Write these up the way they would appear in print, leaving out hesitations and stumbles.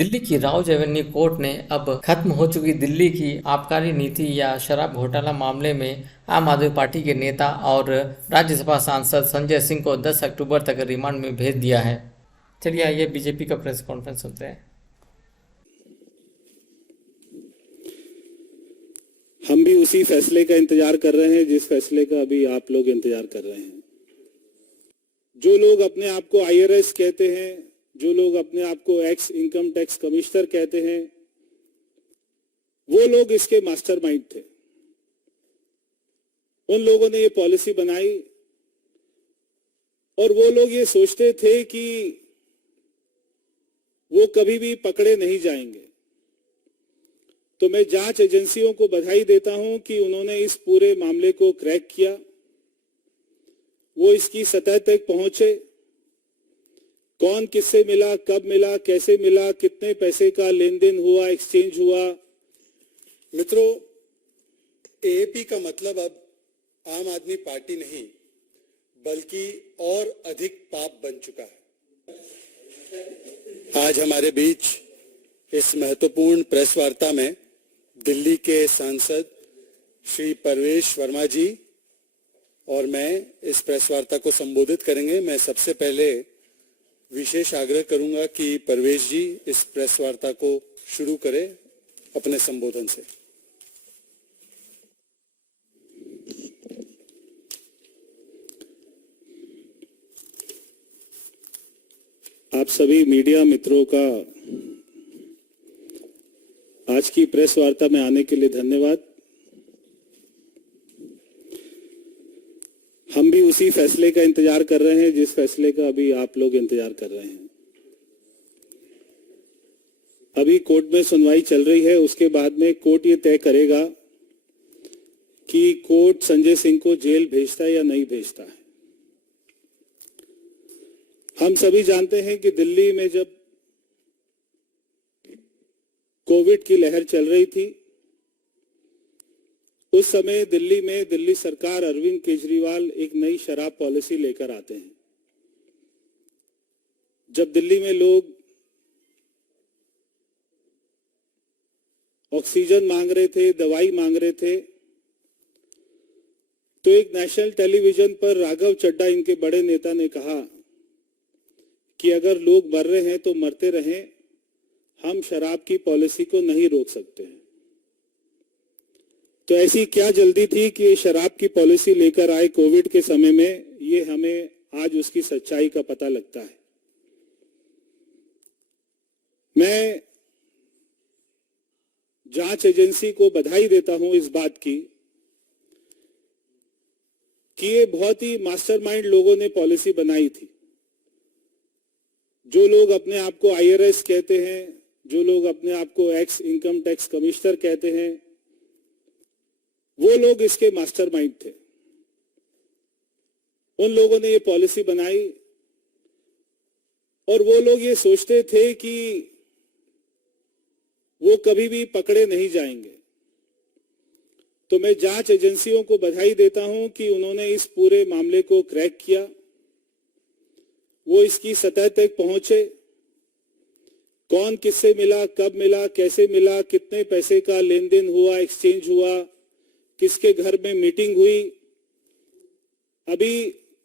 दिल्ली की Rouse Avenue court ने अब खत्म हो चुकी दिल्ली की आबकारी नीति या शराब घोटाला मामले में आम आदमी पार्टी के नेता और राज्यसभा सांसद संजय सिंह को 10 अक्टूबर तक रिमांड में भेज दिया है। चलिए आइए बीजेपी का प्रेस कॉन्फ्रेंस सुनते हैं। हम भी उसी फैसले का इंतजार कर रहे हैं जिस फैसले का अभी आप लोग इंतजार कर रहे हैं। जो लोग अपने आप को IRS कहते हैं, जो लोग अपने आप को एक्स इनकम टैक्स कमिश्नर कहते हैं, वो लोग इसके मास्टरमाइंड थे। उन लोगों ने ये पॉलिसी बनाई और वो लोग ये सोचते थे कि वो कभी भी पकड़े नहीं जाएंगे। तो मैं जांच एजेंसियों को बधाई देता हूं कि उन्होंने इस पूरे मामले को क्रैक किया। वो इसकी सतह तक पहुंचे, कौन किससे मिला, कब मिला, कैसे मिला, कितने पैसे का लेन देन हुआ, एक्सचेंज हुआ। मित्रों, AAP का मतलब अब आम आदमी पार्टी नहीं बल्कि और अधिक पाप बन चुका है। आज हमारे बीच इस महत्वपूर्ण प्रेस वार्ता में दिल्ली के सांसद श्री परवेश वर्मा जी और मैं इस प्रेस वार्ता को संबोधित करेंगे। मैं सबसे पहले विशेष आग्रह करूंगा कि परवेश जी इस प्रेस वार्ता को शुरू करें अपने संबोधन से। आप सभी मीडिया मित्रों का आज की प्रेस वार्ता में आने के लिए धन्यवाद। हम भी उसी फैसले का इंतजार कर रहे हैं जिस फैसले का अभी आप लोग इंतजार कर रहे हैं। अभी कोर्ट में सुनवाई चल रही है, उसके बाद में कोर्ट ये तय करेगा कि कोर्ट संजय सिंह को जेल भेजता है या नहीं भेजता है। हम सभी जानते हैं कि दिल्ली में जब कोविड की लहर चल रही थी, उस समय दिल्ली में दिल्ली सरकार अरविंद केजरीवाल एक नई शराब पॉलिसी लेकर आते हैं। जब दिल्ली में लोग ऑक्सीजन मांग रहे थे, दवाई मांग रहे थे, तो एक नेशनल टेलीविजन पर राघव चड्ढा, इनके बड़े नेता, ने कहा कि अगर लोग मर रहे हैं तो मरते रहें, हम शराब की पॉलिसी को नहीं रोक सकते हैं। तो ऐसी क्या जल्दी थी कि ये शराब की पॉलिसी लेकर आए कोविड के समय में, ये हमें आज उसकी सच्चाई का पता लगता है। मैं जांच एजेंसी को बधाई देता हूं इस बात की कि ये बहुत ही मास्टरमाइंड लोगों ने पॉलिसी बनाई थी। जो लोग अपने आप को IRS कहते हैं, जो लोग अपने आप को एक्स इनकम टैक्स कमिश्नर कहते हैं, वो लोग इसके मास्टरमाइंड थे। उन लोगों ने ये पॉलिसी बनाई और वो लोग ये सोचते थे कि वो कभी भी पकड़े नहीं जाएंगे। तो मैं जांच एजेंसियों को बधाई देता हूं कि उन्होंने इस पूरे मामले को क्रैक किया। वो इसकी सतह तक पहुंचे, कौन किससे मिला, कब मिला, कैसे मिला, कितने पैसे का लेन देन हुआ, एक्सचेंज हुआ, किसके घर में मीटिंग हुई। अभी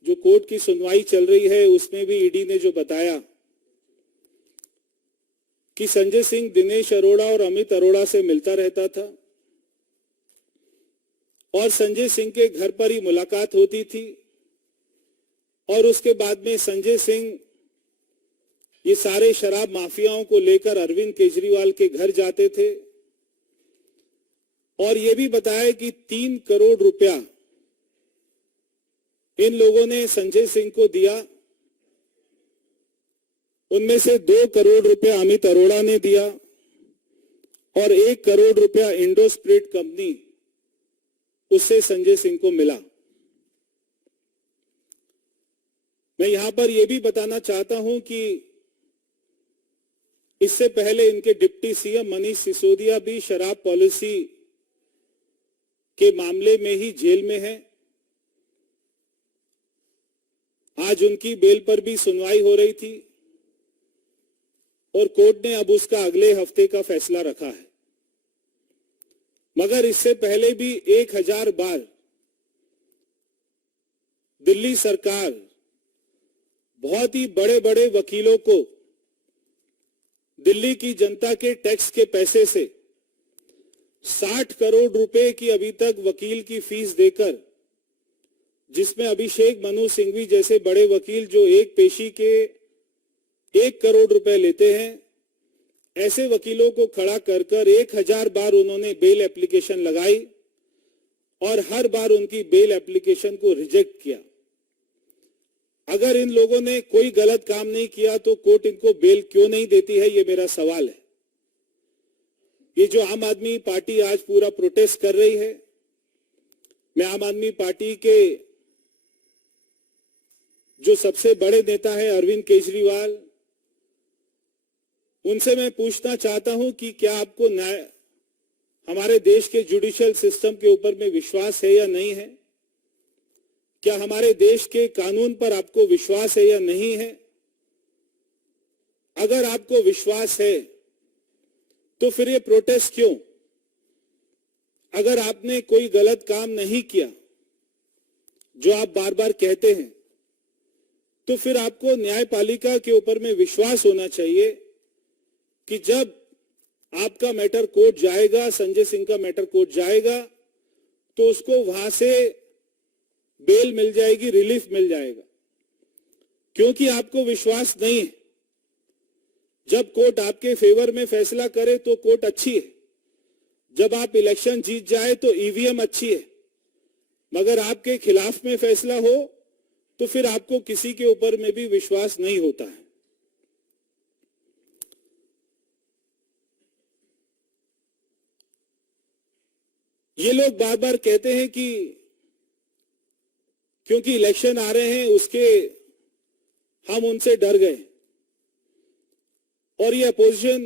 जो कोर्ट की सुनवाई चल रही है उसमें भी ED ने जो बताया कि संजय सिंह दिनेश अरोड़ा और अमित अरोड़ा से मिलता रहता था और संजय सिंह के घर पर ही मुलाकात होती थी और उसके बाद में संजय सिंह ये सारे शराब माफियाओं को लेकर अरविंद केजरीवाल के घर जाते थे और ये भी बताया कि 3 करोड़ रुपया इन लोगों ने संजय सिंह को दिया। उनमें से 2 करोड़ रुपया अमित अरोड़ा ने दिया और 1 करोड़ रुपया इंडो स्पिरिट कंपनी, उससे संजय सिंह को मिला। मैं यहां पर यह भी बताना चाहता हूं कि इससे पहले इनके डिप्टी CM मनीष सिसोदिया भी शराब पॉलिसी के मामले में ही जेल में है। आज उनकी बेल पर भी सुनवाई हो रही थी और कोर्ट ने अब उसका अगले हफ्ते का फैसला रखा है। मगर इससे पहले भी 1000 बार दिल्ली सरकार बहुत ही बड़े बड़े वकीलों को दिल्ली की जनता के टैक्स के पैसे से 60 करोड़ रुपए की अभी तक वकील की फीस देकर, जिसमें अभिषेक मनु सिंघवी जैसे बड़े वकील जो एक पेशी के 1 करोड़ रुपए लेते हैं, ऐसे वकीलों को खड़ा कर 1000 बार उन्होंने बेल एप्लीकेशन लगाई और हर बार उनकी बेल एप्लीकेशन को रिजेक्ट किया। अगर इन लोगों ने कोई गलत काम नहीं किया तो कोर्ट इनको बेल क्यों नहीं देती है, ये मेरा सवाल है। ये जो आम आदमी पार्टी आज पूरा प्रोटेस्ट कर रही है, मैं आम आदमी पार्टी के जो सबसे बड़े नेता है अरविंद केजरीवाल, उनसे मैं पूछना चाहता हूं कि क्या आपको हमारे देश के जुडिशियल सिस्टम के ऊपर में विश्वास है या नहीं है? क्या हमारे देश के कानून पर आपको विश्वास है या नहीं है? अगर आपको विश्वास है तो फिर ये प्रोटेस्ट क्यों? अगर आपने कोई गलत काम नहीं किया जो आप बार बार कहते हैं, तो फिर आपको न्यायपालिका के ऊपर में विश्वास होना चाहिए कि जब आपका मैटर कोर्ट जाएगा, संजय सिंह का मैटर कोर्ट जाएगा, तो उसको वहां से बेल मिल जाएगी, रिलीफ मिल जाएगा। क्योंकि आपको विश्वास नहीं है। जब कोर्ट आपके फेवर में फैसला करे तो कोर्ट अच्छी है, जब आप इलेक्शन जीत जाए तो ईवीएम अच्छी है, मगर आपके खिलाफ में फैसला हो तो फिर आपको किसी के ऊपर में भी विश्वास नहीं होता है। ये लोग बार बार कहते हैं कि क्योंकि इलेक्शन आ रहे हैं उसके हम उनसे डर गए, और ये अपोजिशन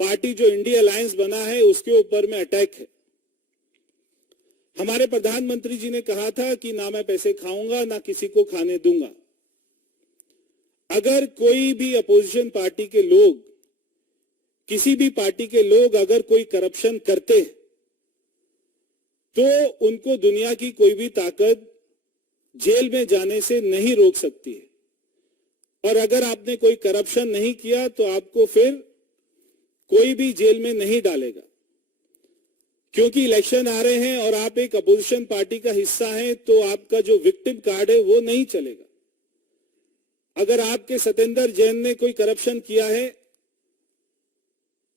पार्टी जो इंडिया अलायंस बना है उसके ऊपर में अटैक है। हमारे प्रधानमंत्री जी ने कहा था कि ना मैं पैसे खाऊंगा ना किसी को खाने दूंगा। अगर कोई भी अपोजिशन पार्टी के लोग, किसी भी पार्टी के लोग अगर कोई करप्शन करते तो उनको दुनिया की कोई भी ताकत जेल में जाने से नहीं रोक सकती है। और अगर आपने कोई करप्शन नहीं किया तो आपको फिर कोई भी जेल में नहीं डालेगा। क्योंकि इलेक्शन आ रहे हैं और आप एक अपोजिशन पार्टी का हिस्सा हैं, तो आपका जो विक्टिम कार्ड है वो नहीं चलेगा। अगर आपके सत्येंद्र जैन ने कोई करप्शन किया है,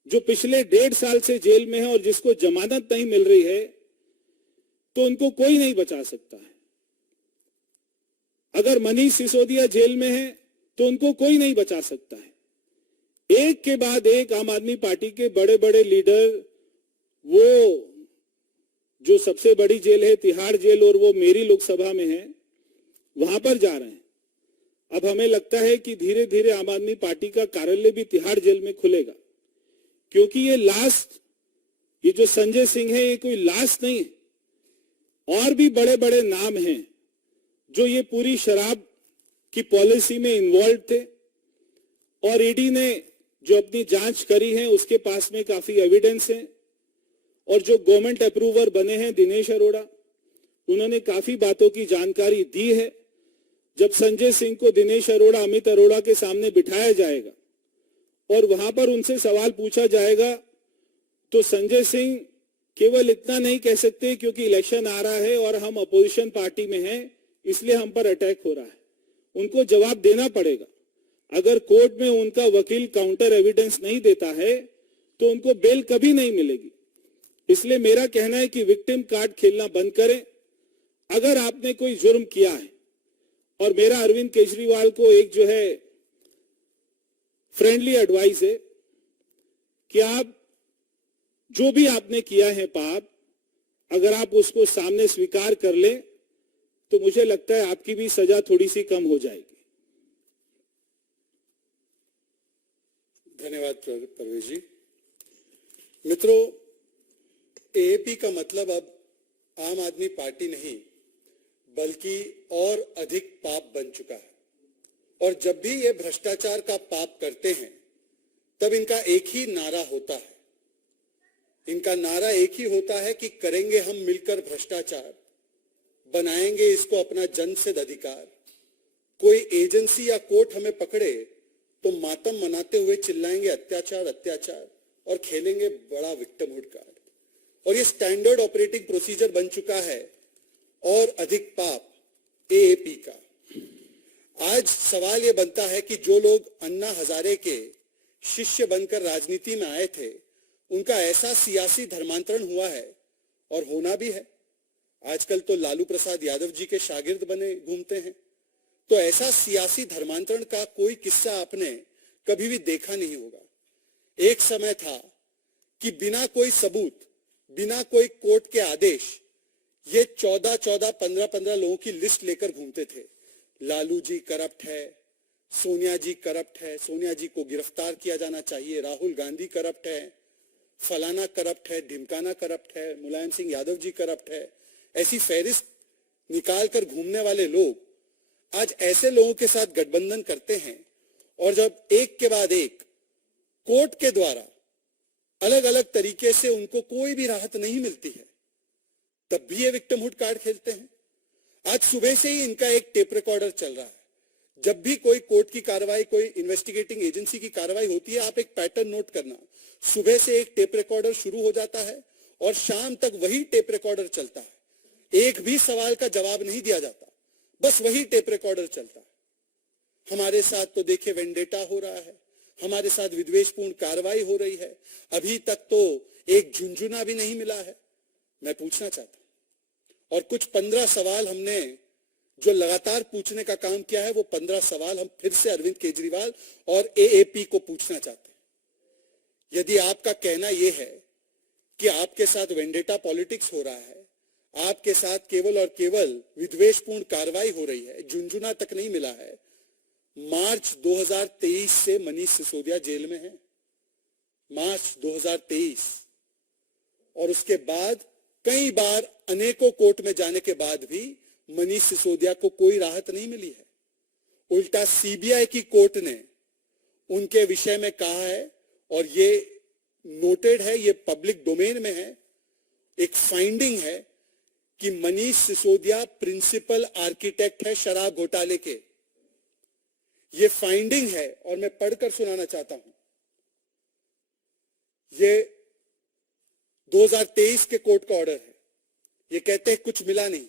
जो पिछले 1.5 साल से जेल में है और जिसको जमानत नहीं मिल रही है, तो उनको कोई नहीं बचा सकता है। अगर मनीष सिसोदिया जेल में है तो उनको कोई नहीं बचा सकता है। एक के बाद एक आम आदमी पार्टी के बड़े बड़े लीडर, वो जो सबसे बड़ी जेल है तिहाड़ जेल और वो मेरी लोकसभा में है, वहां पर जा रहे हैं। अब हमें लगता है कि धीरे धीरे आम आदमी पार्टी का कार्यालय भी तिहाड़ जेल में खुलेगा, क्योंकि ये जो संजय सिंह है ये कोई लास्ट नहीं है। और भी बड़े बड़े नाम हैं जो ये पूरी शराब की पॉलिसी में इन्वॉल्व थे, और ईडी ने जो अपनी जांच करी है उसके पास में काफी एविडेंस है। और जो गवर्नमेंट अप्रूवर बने हैं दिनेश अरोड़ा, उन्होंने काफी बातों की जानकारी दी है। जब संजय सिंह को दिनेश अरोड़ा, अमित अरोड़ा के सामने बिठाया जाएगा और वहां पर उनसे सवाल पूछा जाएगा, तो संजय सिंह केवल इतना नहीं कह सकते क्योंकि इलेक्शन आ रहा है और हम अपोजिशन पार्टी में हैं इसलिए हम पर अटैक हो रहा है। उनको जवाब देना पड़ेगा। अगर कोर्ट में उनका वकील काउंटर एविडेंस नहीं देता है तो उनको बेल कभी नहीं मिलेगी। इसलिए मेरा कहना है कि विक्टिम कार्ड खेलना बंद करें। अगर आपने कोई जुर्म किया है, और मेरा अरविंद केजरीवाल को एक जो है फ्रेंडली एडवाइस है कि आप जो भी आपने किया है पाप, अगर आप उसको सामने स्वीकार कर लें तो मुझे लगता है आपकी भी सजा थोड़ी सी कम हो जाएगी। धन्यवाद परवेश जी। मित्रों, एएपी का मतलब अब आम आदमी पार्टी नहीं बल्कि और अधिक पाप बन चुका है। और जब भी ये भ्रष्टाचार का पाप करते हैं तब इनका एक ही नारा होता है। इनका नारा एक ही होता है कि करेंगे हम मिलकर भ्रष्टाचार, बनाएंगे इसको अपना जनसिद्ध अधिकार। कोई एजेंसी या कोर्ट हमें पकड़े तो मातम मनाते हुए चिल्लाएंगे अत्याचार अत्याचार और खेलेंगे बड़ा विक्टिमहुड कार्ड। और ये स्टैंडर्ड ऑपरेटिंग प्रोसीजर बन चुका है और अधिक पाप एएपी का। आज सवाल ये बनता है कि जो लोग अन्ना हजारे के शिष्य बनकर राजनीति में आए थे, उनका ऐसा सियासी धर्मांतरण हुआ है और होना भी है। आजकल तो लालू प्रसाद यादव जी के शागिर्द बने घूमते हैं। तो ऐसा सियासी धर्मांतरण का कोई किस्सा आपने कभी भी देखा नहीं होगा। एक समय था कि बिना कोई सबूत, बिना कोई कोर्ट के आदेश, ये 14-14, 15-15 लोगों की लिस्ट लेकर घूमते थे। लालू जी करप्ट है, सोनिया जी करप्ट है, सोनिया जी को गिरफ्तार किया जाना चाहिए, राहुल गांधी करप्ट है, फलाना करप्ट है, ढिमकाना करप्ट है, मुलायम सिंह यादव जी करप्ट है। ऐसी फहरिस्त निकाल कर घूमने वाले लोग आज ऐसे लोगों के साथ गठबंधन करते हैं और जब एक के बाद एक कोर्ट के द्वारा अलग अलग तरीके से उनको कोई भी राहत नहीं मिलती है, तब भी ये विक्टिमहुड कार्ड खेलते हैं। आज सुबह से ही इनका एक टेप रिकॉर्डर चल रहा है। जब भी कोई कोर्ट की कार्रवाई, कोई इन्वेस्टिगेटिंग एजेंसी की कार्रवाई होती है, आप एक पैटर्न नोट करना, सुबह से एक टेप रिकॉर्डर शुरू हो जाता है और शाम तक वही टेप रिकॉर्डर चलता है। एक भी सवाल का जवाब नहीं दिया जाता, बस वही टेप रिकॉर्डर चलता है। हमारे साथ तो देखिए वेंडेटा हो रहा है, हमारे साथ विद्वेषपूर्ण कार्रवाई हो रही है। अभी तक तो एक झुंझुना भी नहीं मिला है। मैं पूछना चाहता हूं और कुछ 15 सवाल हमने जो लगातार पूछने का काम किया है, वो 15 सवाल हम फिर से अरविंद केजरीवाल और एएपी को पूछना चाहते हैं। यदि आपका कहना यह है कि आपके साथ वेंडेटा पॉलिटिक्स हो रहा है, आपके साथ केवल और केवल विद्वेषपूर्ण कार्रवाई हो रही है, झुंझुना तक नहीं मिला है। मार्च 2023 से मनीष सिसोदिया जेल में है, मार्च 2023, और उसके बाद कई बार अनेकों कोर्ट में जाने के बाद भी मनीष सिसोदिया को कोई राहत नहीं मिली है। उल्टा सीबीआई की कोर्ट ने उनके विषय में कहा है, और ये नोटेड है, ये पब्लिक डोमेन में है, एक फाइंडिंग है कि मनीष सिसोदिया प्रिंसिपल आर्किटेक्ट है शराब घोटाले के। ये फाइंडिंग है और मैं पढ़कर सुनाना चाहता हूं। ये 2023 के कोर्ट का ऑर्डर है। ये कहते हैं कुछ मिला नहीं।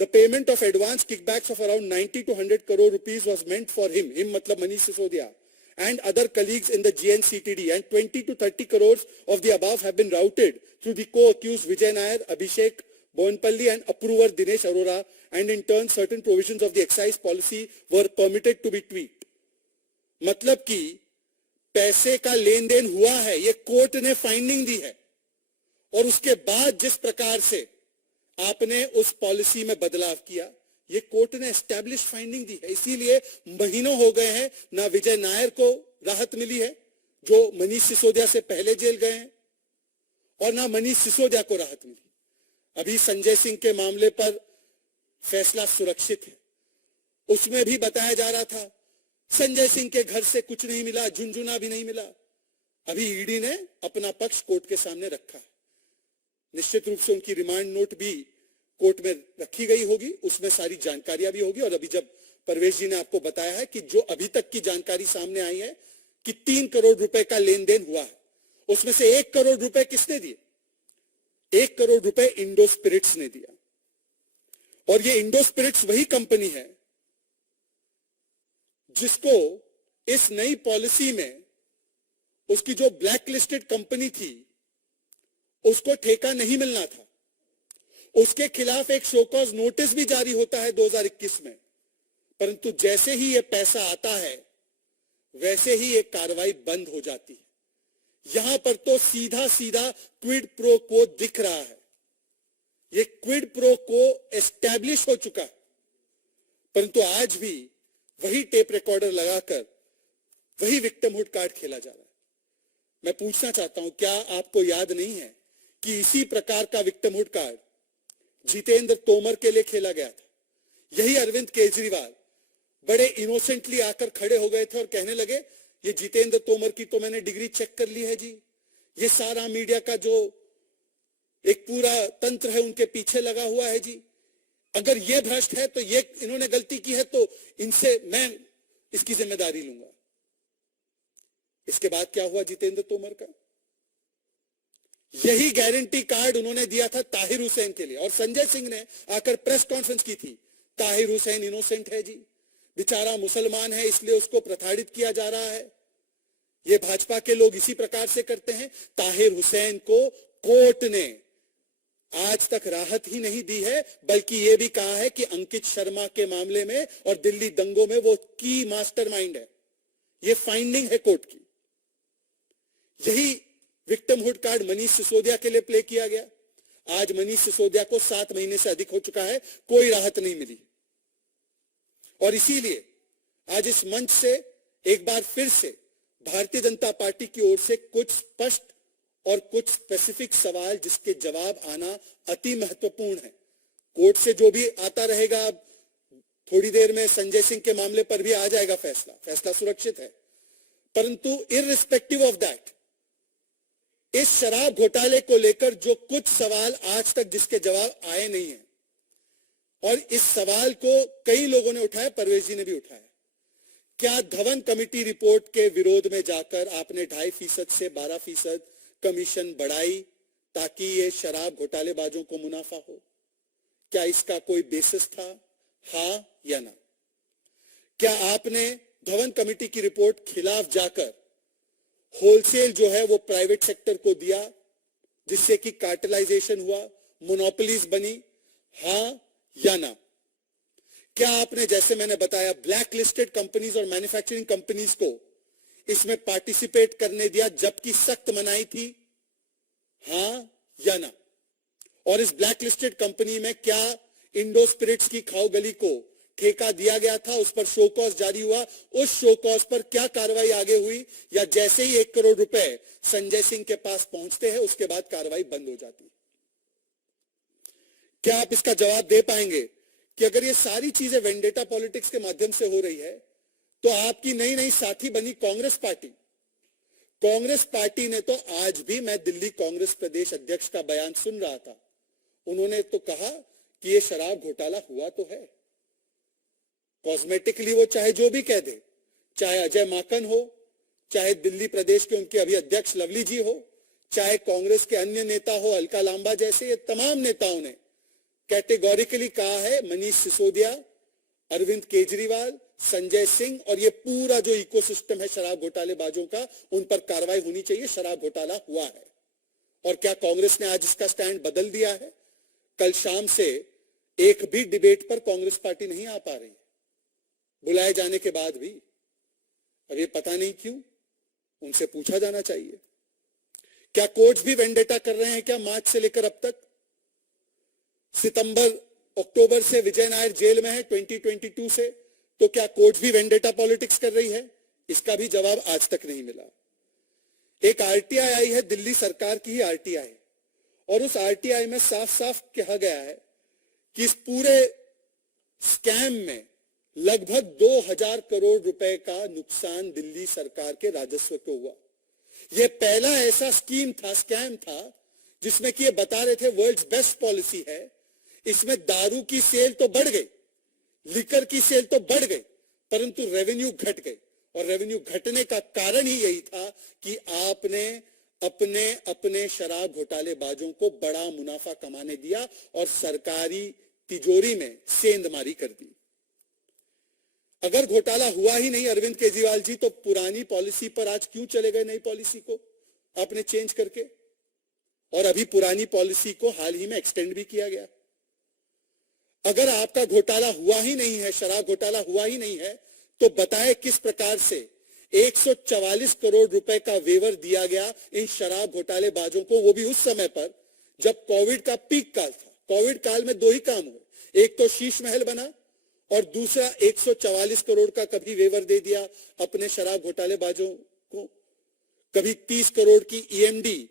The payment of advance kickbacks of around 90 to 100 crore rupees was meant for him मतलब Manish Sisodia, and other colleagues in the GNCTD, and 20 to 30 crores of the above have been routed through the co-accused Vijay Nair, Abhishek Boinpalli and approver Dinesh Arora, and in turn certain provisions of the excise policy were permitted to be tweaked। मतलब कि पैसे का लेन then हुआ है, ये court ने finding दी है। और उसके बाद जिस प्रकार से आपने उस पॉलिसी में बदलाव किया, ये कोर्ट ने एस्टैब्लिश फाइंडिंग दी है। इसीलिए महीनों हो गए हैं, ना विजय नायर को राहत मिली है जो मनीष सिसोदिया से पहले जेल गए हैं, और ना मनीष सिसोदिया को राहत मिली। अभी संजय सिंह के मामले पर फैसला सुरक्षित है, उसमें भी बताया जा रहा था संजय सिंह के घर से कुछ नहीं मिला, झुंझुना भी नहीं मिला। अभी ईडी ने अपना पक्ष कोर्ट के सामने रखा है। निश्चित रूप से उनकी रिमांड नोट भी कोर्ट में रखी गई होगी, उसमें सारी जानकारियां भी होगी। और अभी जब परवेश जी ने आपको बताया है कि जो अभी तक की जानकारी सामने आई है कि 3 करोड़ रुपए का लेन देन हुआ है, उसमें से 1 करोड़ रुपए किसने दिए? 1 करोड़ रुपए इंडो स्पिरिट्स ने दिया। और ये इंडो स्पिरिट्स वही कंपनी है जिसको इस नई पॉलिसी में उसकी जो ब्लैक लिस्टेड कंपनी थी उसको ठेका नहीं मिलना था। उसके खिलाफ एक शोकॉज नोटिस भी जारी होता है 2021 में, परंतु जैसे ही ये पैसा आता है वैसे ही ये कार्रवाई बंद हो जाती है। यहां पर तो सीधा सीधा क्विड प्रो को दिख रहा है। ये क्विड प्रो को एस्टैब्लिश हो चुका है, परंतु आज भी वही टेप रिकॉर्डर लगाकर वही विक्टिमहुड कार्ड खेला जा रहा है। मैं पूछना चाहता हूं, क्या आपको याद नहीं है कि इसी प्रकार का विक्टिमहुड कार्ड जितेंद्र तोमर के लिए खेला गया था? यही अरविंद केजरीवाल बड़े इनोसेंटली आकर खड़े हो गए थे और कहने लगे ये जितेंद्र तोमर की तो मैंने डिग्री चेक कर ली है जी। ये सारा मीडिया का जो एक पूरा तंत्र है उनके पीछे लगा हुआ है जी। अगर ये भ्रष्ट है तो ये इन्होंने गलती की है तो इनसे मैं इसकी जिम्मेदारी लूंगा। इसके बाद क्या हुआ जितेंद्र तोमर का? यही गारंटी कार्ड उन्होंने दिया था ताहिर हुसैन के लिए, और संजय सिंह ने आकर प्रेस कॉन्फ्रेंस की थी, ताहिर हुसैन इनोसेंट है जी, बेचारा मुसलमान है इसलिए उसको प्रताड़ित किया जा रहा है। ये भाजपा के लोग इसी प्रकार से करते हैं। ताहिर हुसैन को कोर्ट ने आज तक राहत ही नहीं दी है, बल्कि यह भी कहा है कि अंकित शर्मा के मामले में और दिल्ली दंगों में वो की मास्टरमाइंड है। ये फाइंडिंग है कोर्ट की। यही विक्टिमहुड कार्ड मनीष सिसोदिया के लिए प्ले किया गया। आज मनीष सिसोदिया को 7 महीने से अधिक हो चुका है, कोई राहत नहीं मिली। और इसीलिए आज इस मंच से एक बार फिर से भारतीय जनता पार्टी की ओर से कुछ स्पष्ट और कुछ स्पेसिफिक सवाल जिसके जवाब आना अति महत्वपूर्ण है। कोर्ट से जो भी आता रहेगा, अब थोड़ी देर में संजय सिंह के मामले पर भी आ जाएगा फैसला सुरक्षित है, परंतु इररिस्पेक्टिव ऑफ दैट, इस शराब घोटाले को लेकर जो कुछ सवाल आज तक जिसके जवाब आए नहीं है, और इस सवाल को कई लोगों ने उठाया, परवेज जी ने भी उठाया, क्या धवन कमेटी रिपोर्ट के विरोध में जाकर आपने 2.5% से 12% कमीशन बढ़ाई ताकि ये शराब घोटालेबाजों को मुनाफा हो? क्या इसका कोई बेसिस था? हाँ या ना? क्या आपने धवन कमेटी की रिपोर्ट खिलाफ जाकर होलसेल जो है वो प्राइवेट सेक्टर को दिया, जिससे कि कार्टेलाइजेशन हुआ, मोनोपोलीज बनी? हाँ या ना? क्या आपने, जैसे मैंने बताया, ब्लैक लिस्टेड कंपनीज और मैन्युफैक्चरिंग कंपनीज को इसमें पार्टिसिपेट करने दिया जबकि सख्त मनाही थी? हाँ या ना? और इस ब्लैक लिस्टेड कंपनी में क्या इंडो स्पिरिट्स की खाओ गली को ठेका दिया गया था, उस पर शो कॉज जारी हुआ, उस शो कॉज पर क्या कार्रवाई आगे हुई, या जैसे ही 1 करोड़ रुपए संजय सिंह के पास पहुंचते हैं उसके बाद कार्रवाई बंद हो जाती है? क्या आप इसका जवाब दे पाएंगे कि अगर ये सारी चीजें वेंडेटा पॉलिटिक्स के माध्यम से हो रही है तो आपकी नई नई साथी बनी कांग्रेस पार्टी। कांग्रेस पार्टी ने तो आज भी, मैं दिल्ली कांग्रेस प्रदेश अध्यक्ष का बयान सुन रहा था, उन्होंने तो कहा कि ये शराब घोटाला हुआ तो है। कॉस्मेटिकली वो चाहे जो भी कह दे, चाहे अजय माकन हो, चाहे दिल्ली प्रदेश के उनके अभी अध्यक्ष लवली जी हो, चाहे कांग्रेस के अन्य नेता हो अलका लांबा जैसे, ये तमाम नेताओं ने कैटेगोरिकली कहा है मनीष सिसोदिया, अरविंद केजरीवाल, संजय सिंह और ये पूरा जो इकोसिस्टम है शराब घोटालेबाजों का, उन पर कार्रवाई होनी चाहिए। शराब घोटाला हुआ है। और क्या कांग्रेस ने आज इसका स्टैंड बदल दिया है? कल शाम से एक भी डिबेट पर कांग्रेस पार्टी नहीं आ पा रही, बुलाए जाने के बाद भी। अब ये पता नहीं क्यों, उनसे पूछा जाना चाहिए। क्या कोर्ट्स भी वेंडेटा कर रहे हैं क्या? मार्च से लेकर अब तक, सितंबर अक्टूबर से विजय नायर जेल में है 2022 से, तो क्या कोर्ट भी वेंडेटा पॉलिटिक्स कर रही है? इसका भी जवाब आज तक नहीं मिला। एक आरटीआई आई है, दिल्ली सरकार की ही आरटीआई, और उस आरटीआई में साफ साफ कहा गया है कि इस पूरे स्कैम में लगभग 2000 करोड़ रुपए का नुकसान दिल्ली सरकार के राजस्व को हुआ। यह पहला ऐसा स्कीम था, स्कैम था, जिसमें कि ये बता रहे थे वर्ल्ड्स बेस्ट पॉलिसी है। इसमें दारू की सेल तो बढ़ गई, लिकर की सेल तो बढ़ गई, परंतु रेवेन्यू घट गई। और रेवेन्यू घटने का कारण ही यही था कि आपने अपने अपने शराब घोटालेबाजों को बड़ा मुनाफा कमाने दिया और सरकारी तिजोरी में सेंधमारी कर दी। अगर घोटाला हुआ ही नहीं अरविंद केजरीवाल जी, तो पुरानी पॉलिसी पर आज क्यों चले गए नई पॉलिसी को आपने चेंज करके? और अभी पुरानी पॉलिसी को हाल ही में एक्सटेंड भी किया गया। अगर आपका घोटाला हुआ ही नहीं है, शराब घोटाला हुआ ही नहीं है, तो बताएं किस प्रकार से 144 करोड़ रुपए का वेवर दिया गया इन शराब घोटालेबाजों को, वो भी उस समय पर जब कोविड का पीक काल था। कोविड काल में 2 ही काम हुए, एक तो शीश महल बना और दूसरा 144 करोड़ का कभी वेवर दे दिया अपने शराब घोटालेबाजों को, कभी 30 करोड़ की ईएमडी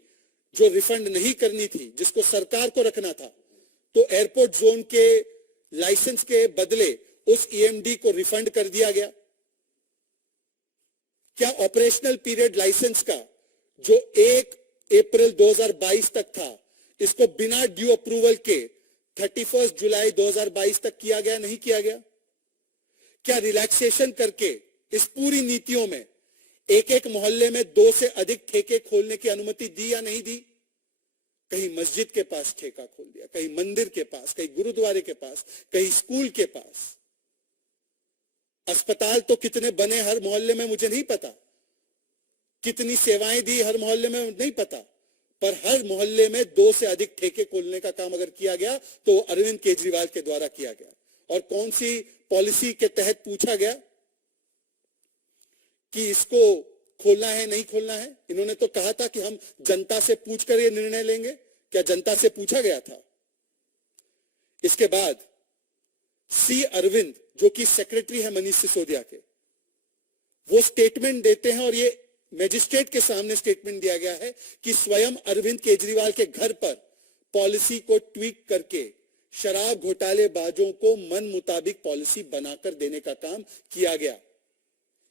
जो रिफंड नहीं करनी थी, जिसको सरकार को रखना था, तो एयरपोर्ट जोन के लाइसेंस के बदले उस ईएमडी को रिफंड कर दिया गया। क्या ऑपरेशनल पीरियड लाइसेंस का जो 1 अप्रैल 2022 तक था, इसको बिना ड्यू अप्रूवल के 31 जुलाई 2022 तक किया गया, नहीं किया गया? क्या रिलैक्सेशन करके इस पूरी नीतियों में एक एक मोहल्ले में 2 से अधिक ठेके खोलने की अनुमति दी या नहीं दी? कहीं मस्जिद के पास ठेका खोल दिया, कहीं मंदिर के पास, कहीं गुरुद्वारे के पास, कहीं स्कूल के पास। अस्पताल तो कितने बने हर मोहल्ले में मुझे नहीं पता, कितनी सेवाएं दी हर मोहल्ले में नहीं पता, पर हर मोहल्ले में 2 से अधिक ठेके खोलने का काम अगर किया गया तो अरविंद केजरीवाल के द्वारा किया गया। और कौन सी पॉलिसी के तहत पूछा गया कि इसको खोलना है नहीं खोलना है? इन्होंने तो कहा था कि हम जनता से पूछकर ये निर्णय लेंगे। क्या जनता से पूछा गया था? इसके बाद सी अरविंद, जो कि सेक्रेटरी है मनीष सिसोदिया के, वो स्टेटमेंट देते हैं और ये मैजिस्ट्रेट के सामने स्टेटमेंट दिया गया है कि स्वयं अरविंद केजरीवाल के घर पर पॉलिसी को ट्वीक करके शराब घोटालेबाजों को मन मुताबिक पॉलिसी बनाकर देने का काम किया गया।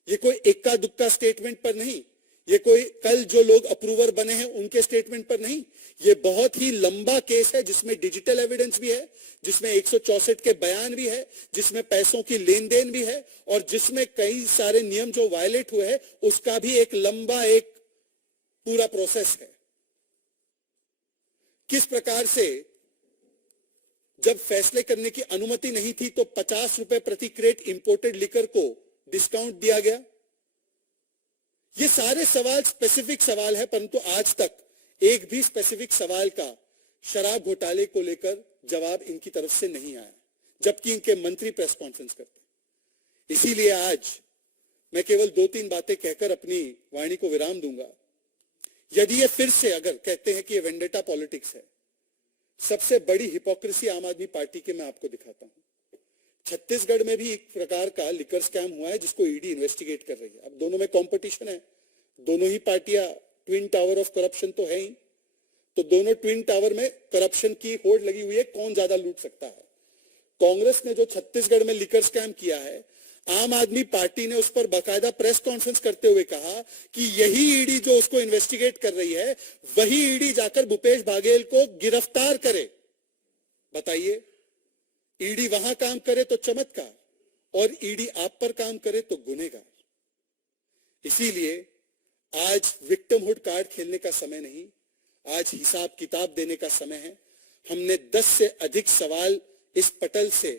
ये कोई इक्का दुक्का स्टेटमेंट पर नहीं, ये कोई कल जो लोग अप्रूवर बने हैं उनके स्टेटमेंट पर नहीं, ये बहुत ही लंबा केस है जिसमें डिजिटल एविडेंस भी है, जिसमें 164 के बयान भी है, जिसमें पैसों की लेन देन भी है और जिसमें कई सारे नियम जो वायलेट हुए हैं उसका भी एक लंबा एक पूरा प्रोसेस है। किस प्रकार से जब फैसले करने की अनुमति नहीं थी तो 50 रुपए प्रति क्रेट इंपोर्टेड लिकर को डिस्काउंट दिया गया। ये सारे सवाल स्पेसिफिक सवाल है, परंतु आज तक एक भी स्पेसिफिक सवाल का शराब घोटाले को लेकर जवाब इनकी तरफ से नहीं आया, जबकि इनके मंत्री प्रेस कॉन्फ्रेंस करते हैं। इसीलिए आज मैं केवल 2-3 बातें कहकर अपनी वाणी को विराम दूंगा। यदि ये फिर से अगर कहते हैं कि ये वेंडेटा पॉलिटिक्स है, सबसे बड़ी हिपोक्रेसी आम आदमी पार्टी के मैं आपको दिखाता हूं। छत्तीसगढ़ में भी एक प्रकार का लिकर स्कैम हुआ है जिसको ईडी इन्वेस्टिगेट कर रही है। अब दोनों में कंपटीशन है, दोनों ही पार्टियां ट्विन टावर ऑफ करप्शन तो है ही, तो दोनों ट्विन टावर में करप्शन की होड़ लगी हुई है, कौन ज्यादा लूट सकता है। कांग्रेस ने जो छत्तीसगढ़ में लिकर स्कैम किया है, आम आदमी पार्टी ने उस पर बाकायदा प्रेस कॉन्फ्रेंस करते हुए कहा कि यही ईडी जो उसको इन्वेस्टिगेट कर रही है, वही ईडी जाकर भूपेश बाघेल को गिरफ्तार करे। बताइए, ईडी वहां काम करे तो चमत्कार और ईडी आप पर काम करे तो गुनहगार। इसीलिए आज विक्टिमहुड कार्ड खेलने का समय नहीं, आज हिसाब किताब देने का समय है। हमने 10 से अधिक सवाल इस पटल से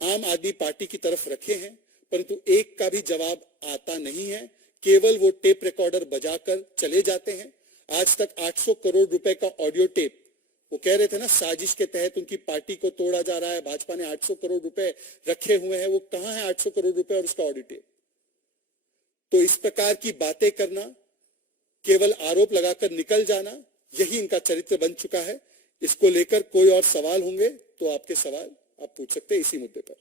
आम आदमी पार्टी की तरफ रखे हैं, परंतु एक का भी जवाब आता नहीं है। केवल वो टेप रिकॉर्डर बजाकर चले जाते हैं। आज तक 800 करोड़ रुपए का ऑडियो टेप, वो कह रहे थे ना साजिश के तहत उनकी पार्टी को तोड़ा जा रहा है, भाजपा ने 800 करोड़ रुपए रखे हुए हैं, वो कहां है 800 करोड़ रुपए और उसका ऑडियो टेप? तो इस प्रकार की बातें करना, केवल आरोप लगाकर निकल जाना, यही इनका चरित्र बन चुका है। इसको लेकर कोई और सवाल होंगे तो आपके सवाल आप पूछ सकते हैं इसी मुद्दे पर।